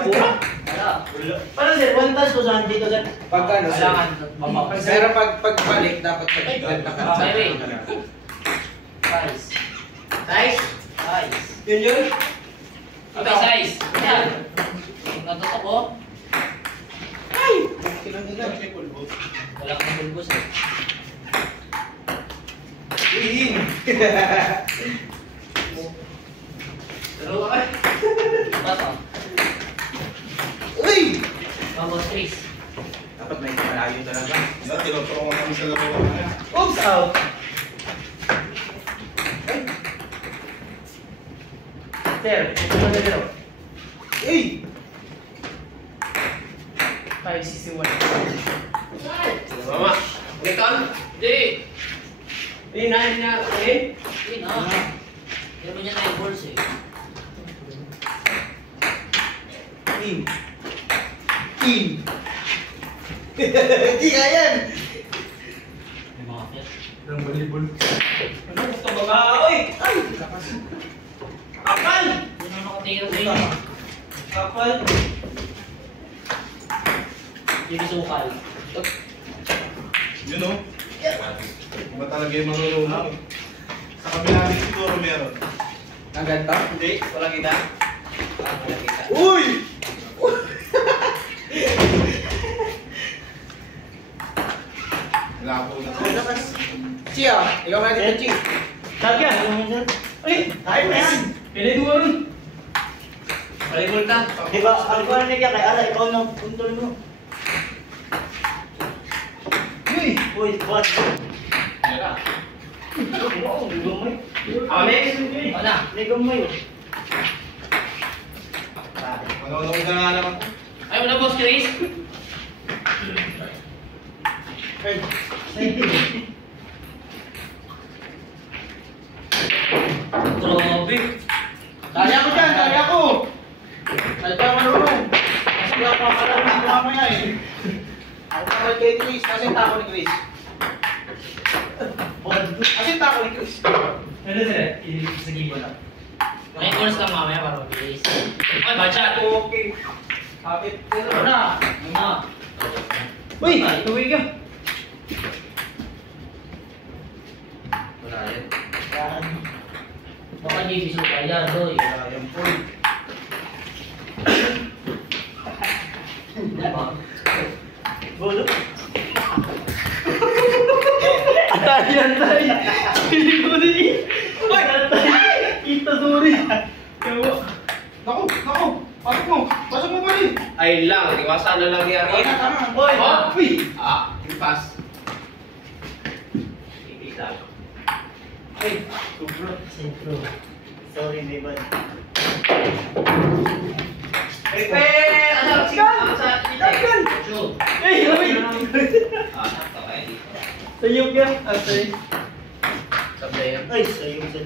Wala. Parang sir, one touch to saan dito sir? Pagka ano sir? Pero pagbalik dapat sa gitna ka sa Size. Size? Size. Yun? Okay, size. Yan. Natutok ko. Ay! Wala kang bulbos eh. Dalawa ka. Bato. Uy! Bambos trees. Dapat may malayo talaga. Tinuturo ko kami sa laro. Oops, out. Sir, ito na dito. Uy! 561. Mama, ulitan? Hindi. Hinahin niya, okay? Hindi na. Meron niya na yung balls eh. In. Hindi ka yan! May mga fit. Ang balibol. Ano gusto ba ka? Uy! Ay! Kapal! Hindi na nakatingin sa inyo. Kapal! Hindi sukal. Yun o. Iba talaga yung manununong eh. Sa kabila rin siguro meron. Ang ganito? Hindi, wala kita. Wala kita. Uy! Labo na. Chia! Ikaw nga dito, Chi! Lagyan! Uy! Tayo na yan! Piniguan! Palibol ka. Diba, paliguan na kaya kay Ara, ikaw na puntol mo. Uy! Uy, what? Teka. Wow, may gamay. May Wala. May gamay. Manonood na nga naman. Ay, wala boss Chris. Ay, Grabe. Kaya ko dyan! Kaya ko! Kaya ko marunong! Kasi wala pa kalaro ng mamaya eh. Ako naman kay Chris. Kasi tako ni Chris. Kasi tako ni Chris. ano sir? Sige mo lang. May balls lang mamaya para mabilis. Ay, bachat. Okay. Kapit. Ano na? Ano na? Uy! Tuwi ka. Wala yan. Yan. Baka hindi sukal yan, doy. Wala yan po. Diba? Bolo. Atay, atay. Hindi ko din. Uy! Atay! Ito, sorry. Kawa. Naku! Naku! Pasok mo! Pasok mo pa rin! Ay lang, iwasan na lang ni Ari. Tama! Uy! Uy! Yung pass. Ipit lang. Uy! Sobro. Sentro. Sorry, may bad. Pepe! Ano? Sigan! Sigan! Shoot. Hey! Uy! Sakto kayo dito. Sayop ka. Atay. Sablay yan. Ay, sayop sir.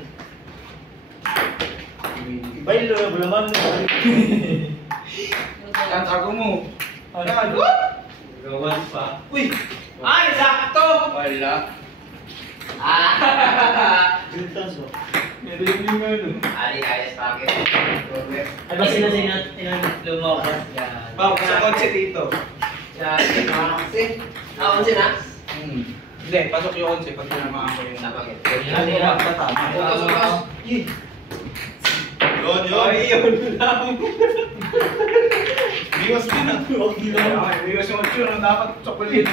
Bailo na bulaman mo. Yan, tago mo! Yan! Gawan pa. Uy! Ay, sakto! Wala! Juntas mo. Meron yung ano. Ari, ayos pa akin. Ay, ba sila lumakas? Yan. Bago sa kotse dito. Yan. Ah, 11 na? Hindi, pasok yung kotse pag tinamaan ko yung Napagit. Yan, yan. tama. Bukas. Yun, yun. Ay, yun lang. Biwas din na. Okay lang. Ay, biwas yung kotse nung dapat chocolate.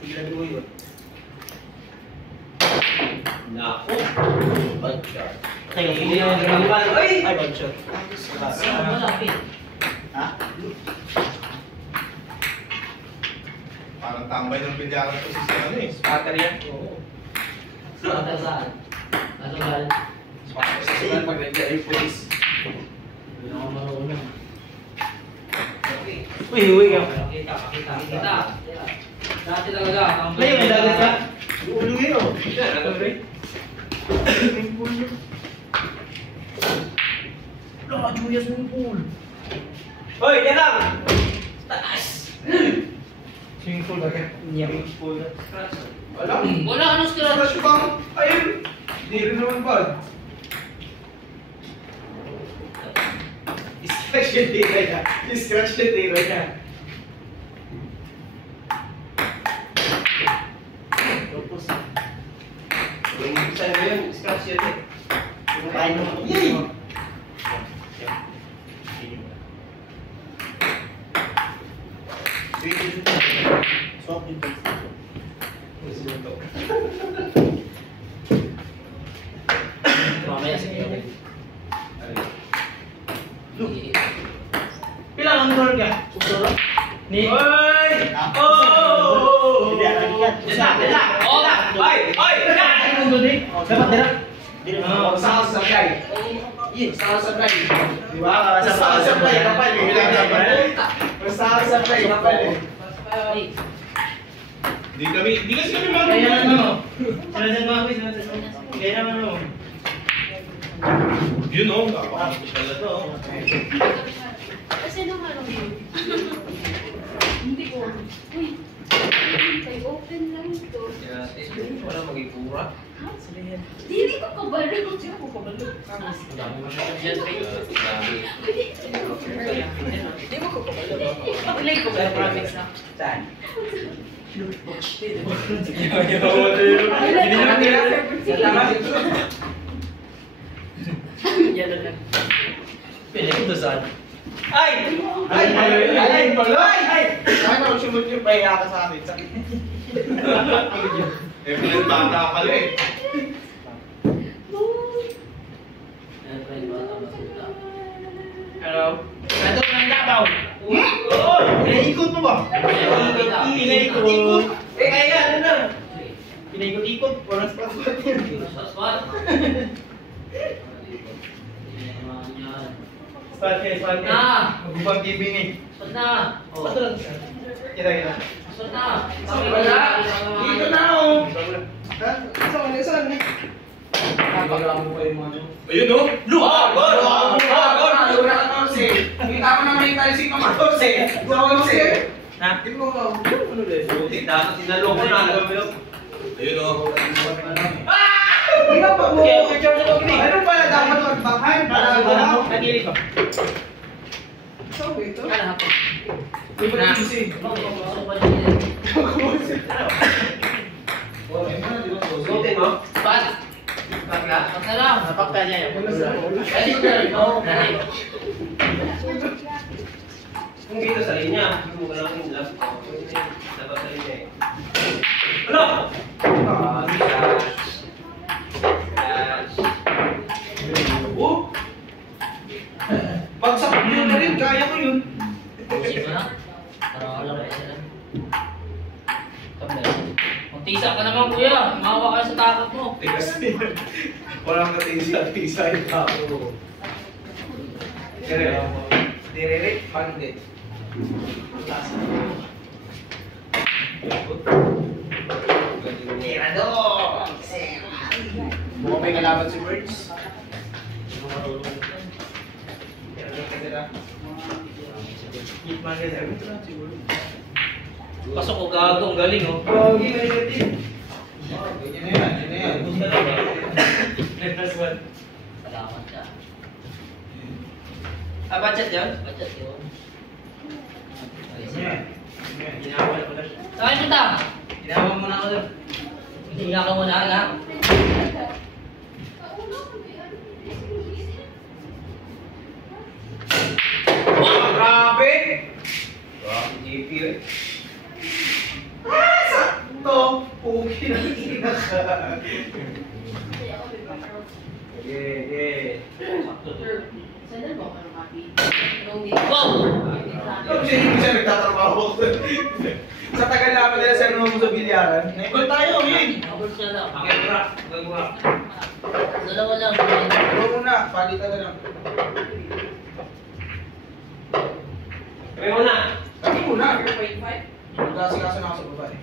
Sigurado mo yun. Naku. Bad shot. Tayo, hindi naman gumagpal. Ay! Ay, bad shot. Saan malapit? Ha? Parang tambay ng bilyara to si ano eh. Scatter yan. Oo. Saan? Saan? Ano ba? Scatter sa sulan pag nandiyan yung police. Hindi na ako marunong. Uy, uwi ka. Kita. Dati talaga. Ay, may dagat ka. Ulo yun, oh. Ano ba? Naka-Julius ng pool. Hoy, yan lang! Taas! Swimming pool agad. Swimming pool. Wala. Wala anong scratch. Scratch bang? Ayun. Hindi rin naman bad. Scratch yung tira niya. Scratch yung tira niya. Tapos, Yung isa na yun, scratch yun eh. kain mo. Yay! Swap din po. Mamaya sige. Pila ang door ka? Susuro. Ni. Oy! Hindi, lagi yan. Oh, oy, oy, Dapat dira. Dili Oh, mo. sakay. Sakay. Di ba? Sakay. Sakay kapal eh. Sakay kapal eh. Hindi kasi kami Kaya naman marunong. mo. Sinasan mo ako, kaya naman mo. Yun o, napaka-special na to. Kasi nung ano yun, hindi ko, uy, ay open lang ito. Wala magigura. Ha? Hindi ko kabalo. Hindi ko kabalo. Ang dami mo siya dyan. Grabe. Hindi mo ko kabalo. Pag-like ko ba, promise na. Saan? Yan na lang. Pili ko to saan? Ay! Sana kung sumunod yung pahiya ka sa akin. Eh, pinagtata pala eh. Hello? Ito ng Davao. Oo! Pinaikot mo ba? Pinaikot. Eh, kaya ano na? Pinaikot-ikot. Walang spot-spot yun. Spot kayo, spot kayo. Magbubang TV ni. Ito lang. Kita. Wala. Dito na ako. Ha? Saan? Ayun o. Kita mo naman yung talising ng 14. Sa 11. Ha? Dapat sinaloko na. Ayun o. Ano pala dapat magbakan? Para Nagilid ko. Di ba yung easy? Suotin mo? Napakta niya yun. Kung dito sa linya, hindi mo kailangan yung last ko. Dapat sa linya eh. Ano? Pagsak nyo na rin, kaya ko yun. Magtisa ka naman kuya, mahawa ka sa takot mo. Tigas niya. Walang katisa-tisa yung tao. Kaya, nire-rate, pandit. Tirador! Mukhang may kalaban si Birds. Hitman ka sir. Ito lang siguro. Pasok ko gago, ang galing oh. Pogi, negative. Ganyan na yan. Gusto na ba? Next one. Salamat ka. Budget yan? Budget yun. Yan. Ginawa na pala siya. Saan kita? Ginawa mo na ako doon. Hindi ka muna lang. Wow, grabe! JP eh. Sakto! Pugi na ina ka. Yeah. Sana ba ako ng happy? Wow! Kasi hindi siya nagtatrabaho. Sa tagal namin nila sa mo sa bilyaran. Naikot tayo, yun! Abot siya lang. Gagura. Dalawa lang. Huwag muna, palitan na lang. Kaya mo na. Sabi muna. 4.5? Magkasikaso na ako sa baba eh.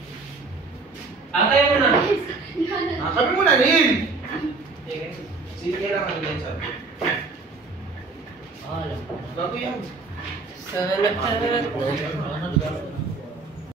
Atay mo na. Kami muna, Lin! Sige lang ang Lin sabi. Alam ko. Gago yan. Salamat.